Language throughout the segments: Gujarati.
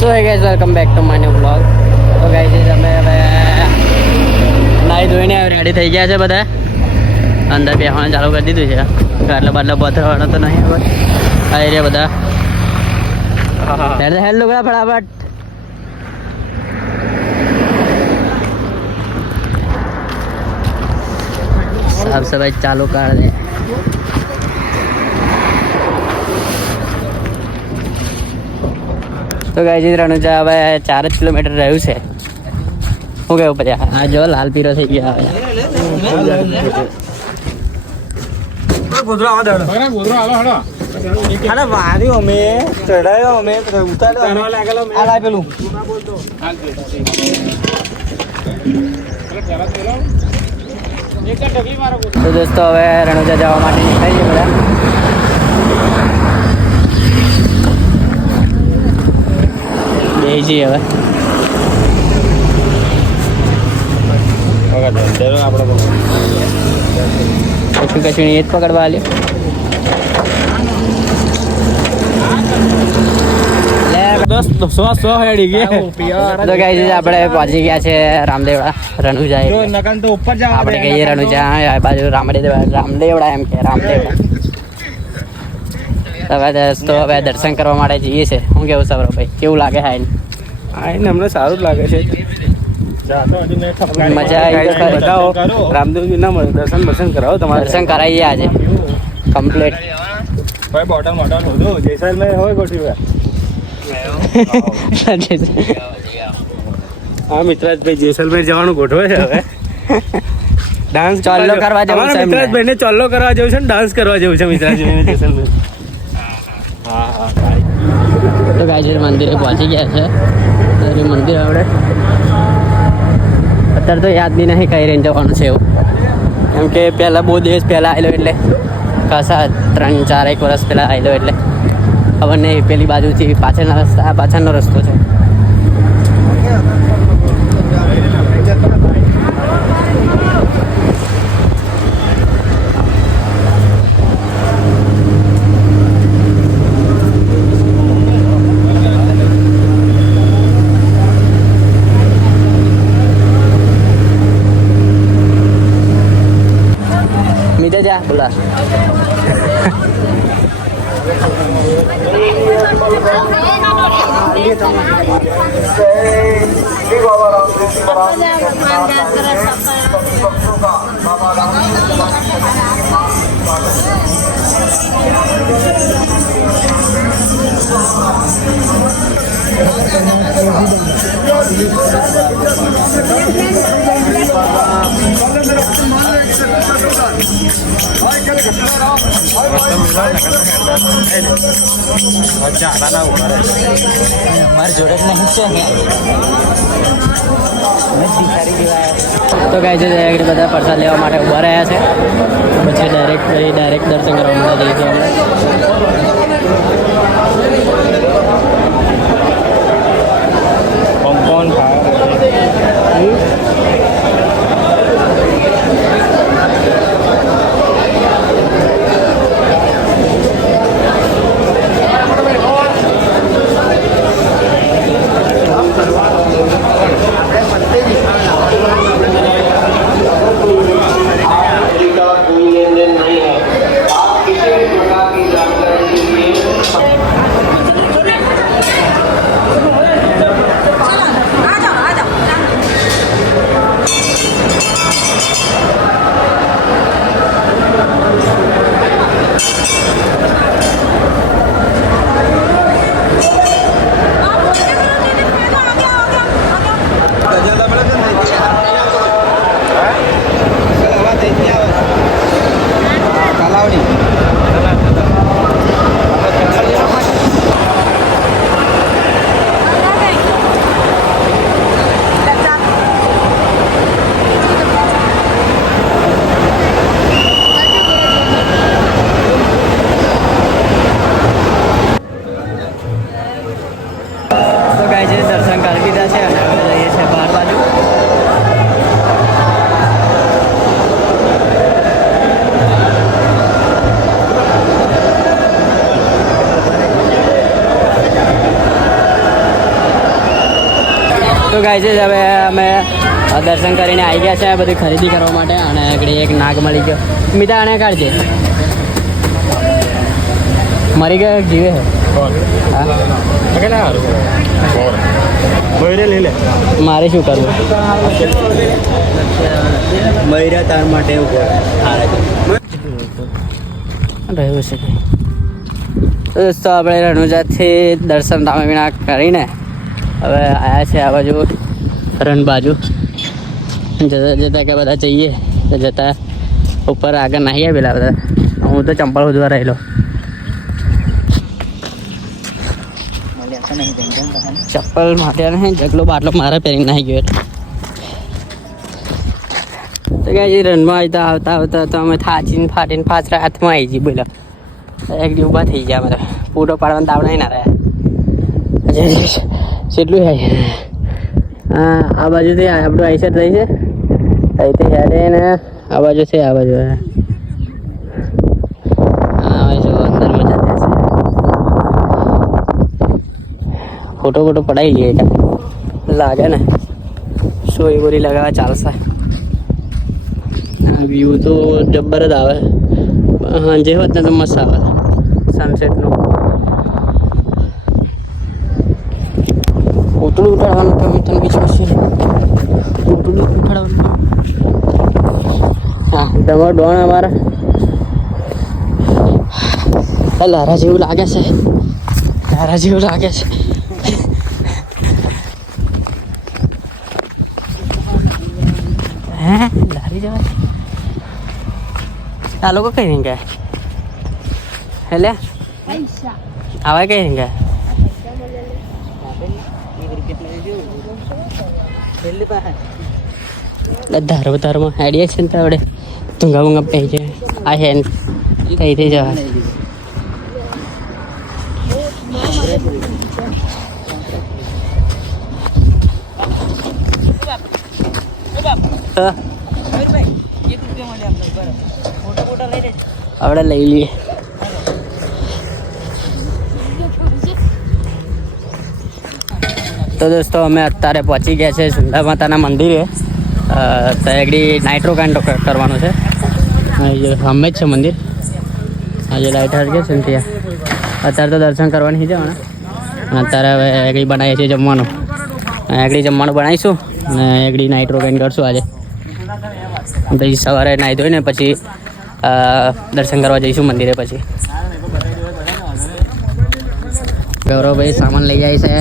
So hey guys welcome back to my new blog. તો ગાઈઝ અમે હવે નાહી ધોઈને રેડી થઈ ગયા છે બધા. અંદર બેસવાનું ચાલુ કરી દીધું છે. એટલે બદલે પથરવાનો તો નહીં હવે આ એરિયા બધા હેલ્લો કરા ફટાફટ. સાફ સફાઈ ચાલુ કર દે. તો ગાઈઝ રણુજા હવે 4 જ કિલોમીટર રહ્યું છે. શું કેવું પછી આ જો લાલ પીરો થઈ ગયા હવે. તો દોસ્તો હવે રણુજા જવા માટે નીકળી છે બધા. બેસી હવે કચું એ જ પકડવા આવ્યો. આપણે પહોંચી ગયા છે રામદેવડા રણુજા. આપણે કહીએ રણુજા બાજુ રામદેવડા એમ કે રામદેવડા. હવે તો હવે દર્શન કરવા માટે જઈએ છે. શું કેવું સૌરભભાઈ, કેવું લાગે હા આઈને અમને સારું જ લાગે છે. મજા આવી રામદેવજી ના મળે દર્શન કરાવો તમારે. દર્શન કરાવીએ આજે કમ્પ્લીટ. બોટલ જેસલમેર હોય ગોઠવી હા મિત્રાજભાઈ જેસલમેર જવાનું ગોઠવે છે હવે. ડાન્સ ચોલ્લો કરવા જવું છે. મિત્રાજભાઈ ને ચોલ્લો કરવા જવું છે ને ડાન્સ કરવા જવું છે મિત્રાજભાઈ જેસલમેર. તો ગાયજી મંદિરે પહોંચી ગયા છે. મંદિર આપણે અત્યારે તો યાદ બી નહીં કઈ રેન્જ જવાનું છે એવું. કેમ કે પહેલાં બહુ દિવસ પહેલાં આવેલો એટલે ખાસા 3-4 વર્ષ પહેલાં આવેલો એટલે ખબર નહીં. પેલી બાજુથી પાછળનો રસ્તો છે. મીઠે જા બોલા. તો ગાય છે બધા પ્રસાદ લેવા માટે ઉભા રહ્યા છે. પછી ડાયરેક્ટ દર્શન કરવા માટે જઈશું આપણે. કોમ્પાઉન્ડ તો ગાય છે હવે અમે દર્શન કરીને આવી ગયા છે બધી ખરીદી કરવા માટે અને આગળ એક નાગ મળી ગયો મિતા આને કાઢજે મરી ગયો જીવે મારે શું કરવું મયરા તાર માટે રહ્યું છે તો દોસ્તો આપણે રણુજાથી દર્શન વિના કરીને હવે આવ્યા છે આ બાજુ રણ બાજુ જતા જતા કે બધા જઈએ તો જતા ઉપર આગળ નાહી આવેલા બધા હું તો ચંપલ ઉધવા રહેલો ચપ્પલ માર્યા નહીં જગલો બાટલો મારે પહેરીને નાહી ગયો તો કે રનમાં આવતા આવતા તો અમે થાચીને ફાટીને પાછળ હાથમાં આવી જઈએ બોલો એક દી ઊભા થઈ ગયા બધા પૂરો પાડવાનો દાવડા ના રહ્યા કેટલું છે હા આ બાજુથી આપણું આઈસર રહી છે અહીંથી હેડે ને આ બાજુ છે આ બાજુ અંદરમાં જતા છે ફોટો ફોટો પડાવી લઈએ એટલે લાગે ને સોઈ બોરી લગાવવા ચાલશે વ્યૂ તો જબ્બર જ આવે સાંજે હોત ને તો મસ્ત આવે સનસેટનું ઉતળું ઉઠાડવાનું તો તને બીજું છે ઉતળું ઉઠાડવાનું હા તમારો ડોન અમારા લારા જેવું લાગે છે લારા જેવું લાગે છે હે લારી જવા આ લોકો કઈ નહીં ગયા હેલે આવા કઈ નહીં ગયા ધારમાં આઈડિયા છે ને તો આપણે તુંગા ઊંગા પહેરી જાય આ છે થઈ થઈ જવા આપણે લઈ લઈએ તો દોસ્તો અમે અત્યારે પહોંચી ગયા છે સુંદા માતાના મંદિરે તો એકડી નાઇટ્રો કાંડ કરવાનું છે સામે જ છે મંદિર આજે લાઇટ હરકે છે ને ત્યાં અત્યારે તો દર્શન કરવાની જવાના અને અત્યારે હવે એકડી બનાવીએ છીએ જમવાનું એકડી જમવાનું બનાવીશું અને એકડી નાઇટ્રો કાંડ કરશું આજે પછી સવારે નાહી ધોઈને પછી દર્શન કરવા જઈશું મંદિરે પછી ગૌરવભાઈ સામાન લઈ જાય છે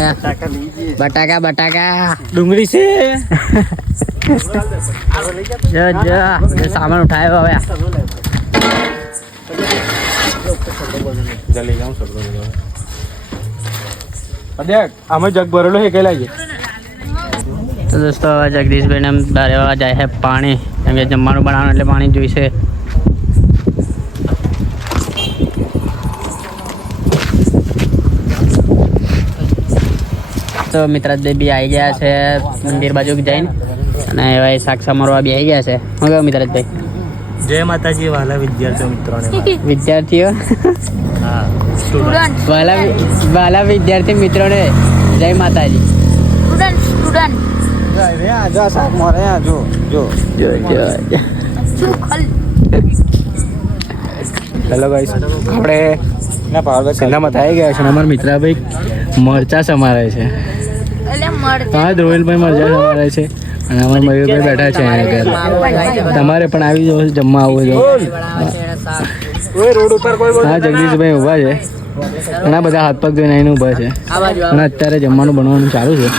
બટાકા બટાકા ડુંગળી છે સામાન ઉઠાયો હવે આમાં જગ ભરેલો છે કઈ લાગે તો દોસ્તો હવે જગદીશભાઈને એમ દરેવા જાય છે પાણી કેમ કે જમવાનું બનાવવાનું એટલે પાણી જોઈશે તો મિત્રાજભાઈ બી આવી ગયા છે મંદિર બાજુ જઈને અને એવા શાક સમારવા બી આવી ગયા છે શું કહ્યું મિત્રાજભાઈ જય માતાજી વાલા વિદ્યાર્થીઓ મિત્રોને વિદ્યાર્થીઓ હા વાલા વિદ્યાર્થી મિત્રોને જય માતાજી હેલો ગાઈસ આપણે સિંધામાં થઈ ગયા છે અમારા મિત્રાભાઈ મરચા સમારે છે હા ધ્રુવેલભાઈ મરચા સમારે છે અને અમારા મયુરભાઈ બેઠા છે અહીંયા આગળ તમારે પણ આવી જાવ જમવા આવું જો હા જગદીશભાઈ ઊભા છે ઘણા બધા હાથ પગ જોઈને આવીને ઊભા છે અને અત્યારે જમવાનું બનવાનું ચાલુ છે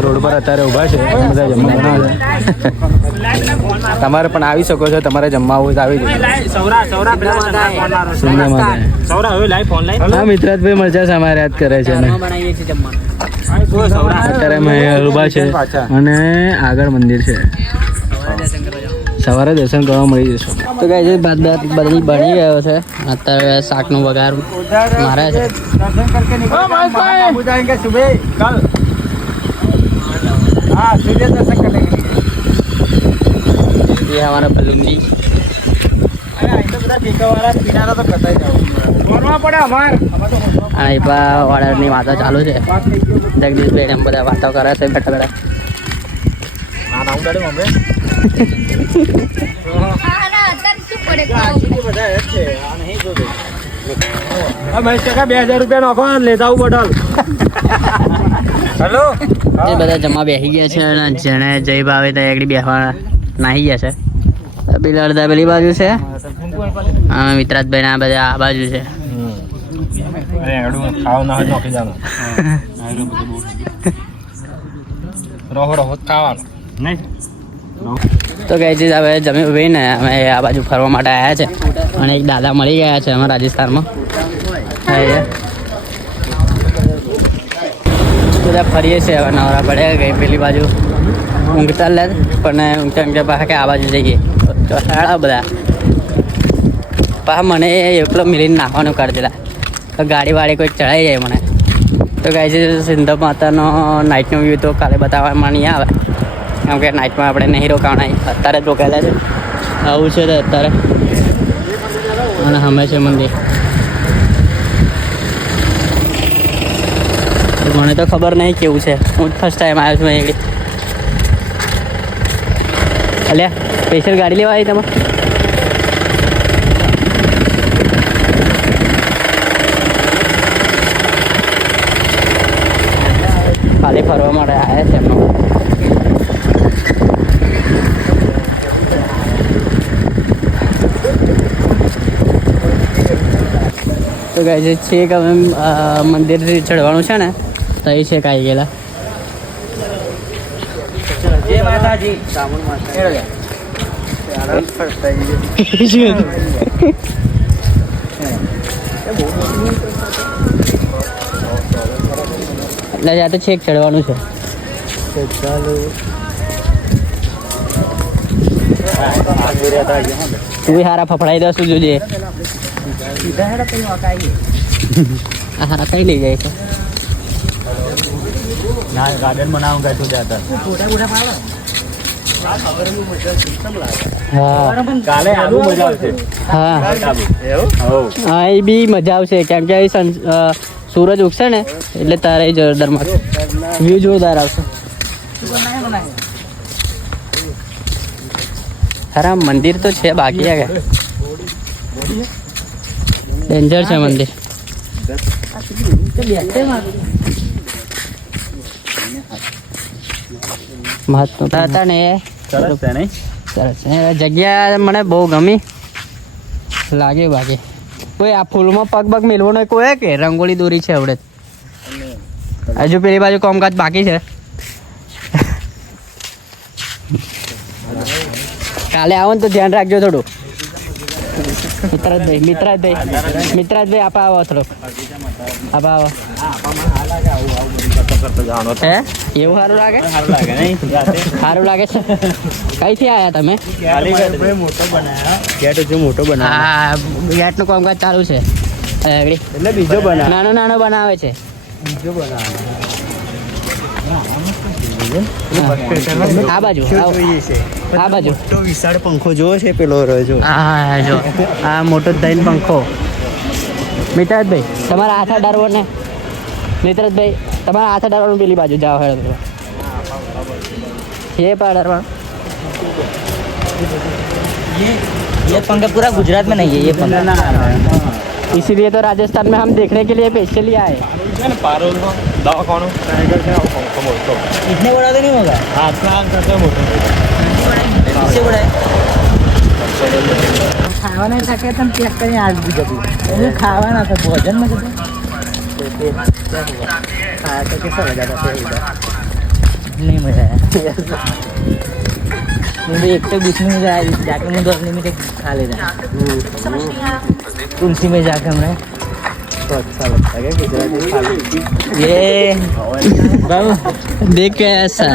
રોડ પર અત્યારે ઊભા છે બધા જમવા બનાવે તમારે પણ આવી શકો છો તમારે જમવા આવું તો આવી જાય હા મિત્રાજભાઈ મરચા સમારે યાદ કરે છે અત્યારે અમે ઊભા છે અને આગળ મંદિર છે સવારે દર્શન કરવા મળી જશું તો ગાય બદલી બની ગયો છે અત્યારે શાકનો વઘાર મારે છે ये हमारा बलून जी અને એ ઓર્ડરની વાતો ચાલુ છે. જગદીશભાઈ એમ બધા વાતો કરે છે બેઠા બેઠા. એ બધા જમા બેસી ગયા છે અને જેને જય ભાવે ત્યાં એકડી બેસવા નાહી ગયા છે. પેલા અડધા પેલી બાજુ છે. મિત્રાજભાઈ ના બધા આ બાજુ છે. તો કઈ હવે જમી ઉભીને અમે આ બાજુ ફરવા માટે આવ્યા છે અને એક દાદા મળી ગયા છે અમારા રાજસ્થાનમાં. બધા ફરીએ છીએ હવે નવરા પડે ગઈ પેલી બાજુ ઊંઘતા લે પણ ઊંઘતા પાછા કે આ બાજુ જઈએ તો સારા બધા પાછા મને એકલો મિલીને નાખવાનું કરી દેલા તો ગાડી વાળી કોઈ ચડાઈ જાય મને. તો ગાય છે સિંધો માતાનો નાઇટનો વ્યૂ તો કાલે બતાવવામાં નહીં આવે કેમ કે નાઇટમાં આપણે નહીં રોકાવાના અત્યારે જ રોકાયેલા છે. આવું છે તો અત્યારે અને અમે છે મંદિર. મને તો ખબર નહીં કેવું છે. હું ફર્સ્ટ ટાઈમ આવ્યો છું અહીં. અલ્યા સ્પેશિયલ ગાડી લેવા આવી તમે? ખાલી ફરવા માટે આવ્યા છે એમનો. તો ગાય છે છેક અમે મંદિરથી ચડવાનું છે ને તો એ છેક આવી ગયેલા. એટલે ત્યાં તો છેક ચડવાનું છે. તું હારા ફફડાઈ દઉં જોજે. હારા કઈ લઈ જાય છે? गार्डन बनाऊंगा तो जाता કાલે આબુ મજા આવશે. હા હા એ બી મજા આવશે કેમ કે સૂરજ ઉગશે ને એટલે તારે જોરદાર માં વ્યૂ જોરદાર આવશે. ખરા મંદિર તો છે બાકી છે. ડેન્જર છે મંદિર. મહત્વ હતા ને સરસ છે. જગ્યા મને બહુ ગમી લાગે. બાકી કોઈ આ ફૂલમાં પગ પગ મેળવાનો કોઈ કે રંગોળી દોરી છે આવડે હજુ પેલી બાજુ કામકાજ બાકી છે. કાલે આવો ને તો ધ્યાન રાખજો થોડું. મિત્રાજભાઈ આપા આવો થોડો. આપા આવો. હે એવું સારું લાગે? સારું લાગે છે. કઈથી આવ્યા તમે? મોટો બનાવ્યો. હા ગેટનું કામકાજ ચાલુ છે. એટલે બીજો બનાવે. નાનો નાનો બનાવે છે. બીજો બનાવે. આ બાજુ આ બાજુ વિશાળ પંખો જોવો છે પેલો રહ્યો. હા જો આ મોટો દહીં પંખો. મિત્રાજભાઈ તમારા હાથ અડાડવો ને. મિત્રાજભાઈ તમારા હાથ અડાડવાનું પેલી બાજુ જાઓ. હેડો ये पार्लर ये पंखा पूरा गुजरात में नहीं है. ये पंखा इसीलिए तो राजस्थान में हम देखने के लिए स्पेशली आए. इतने बड़ा तो नहीं होगा. इससे बड़ा है. खावा नहीं था क्या? तुम चेक करें आज भी कभी खावा ना था भोजन में खाया तो कैसा लगा था? नहीं मजा आया. मुझे एक तो बीच में मजा आया जाके मुझे अपने में खा लेना. तुलसी में जाके हमने तो अच्छा लगता है गुजराती. ये देख के ऐसा है.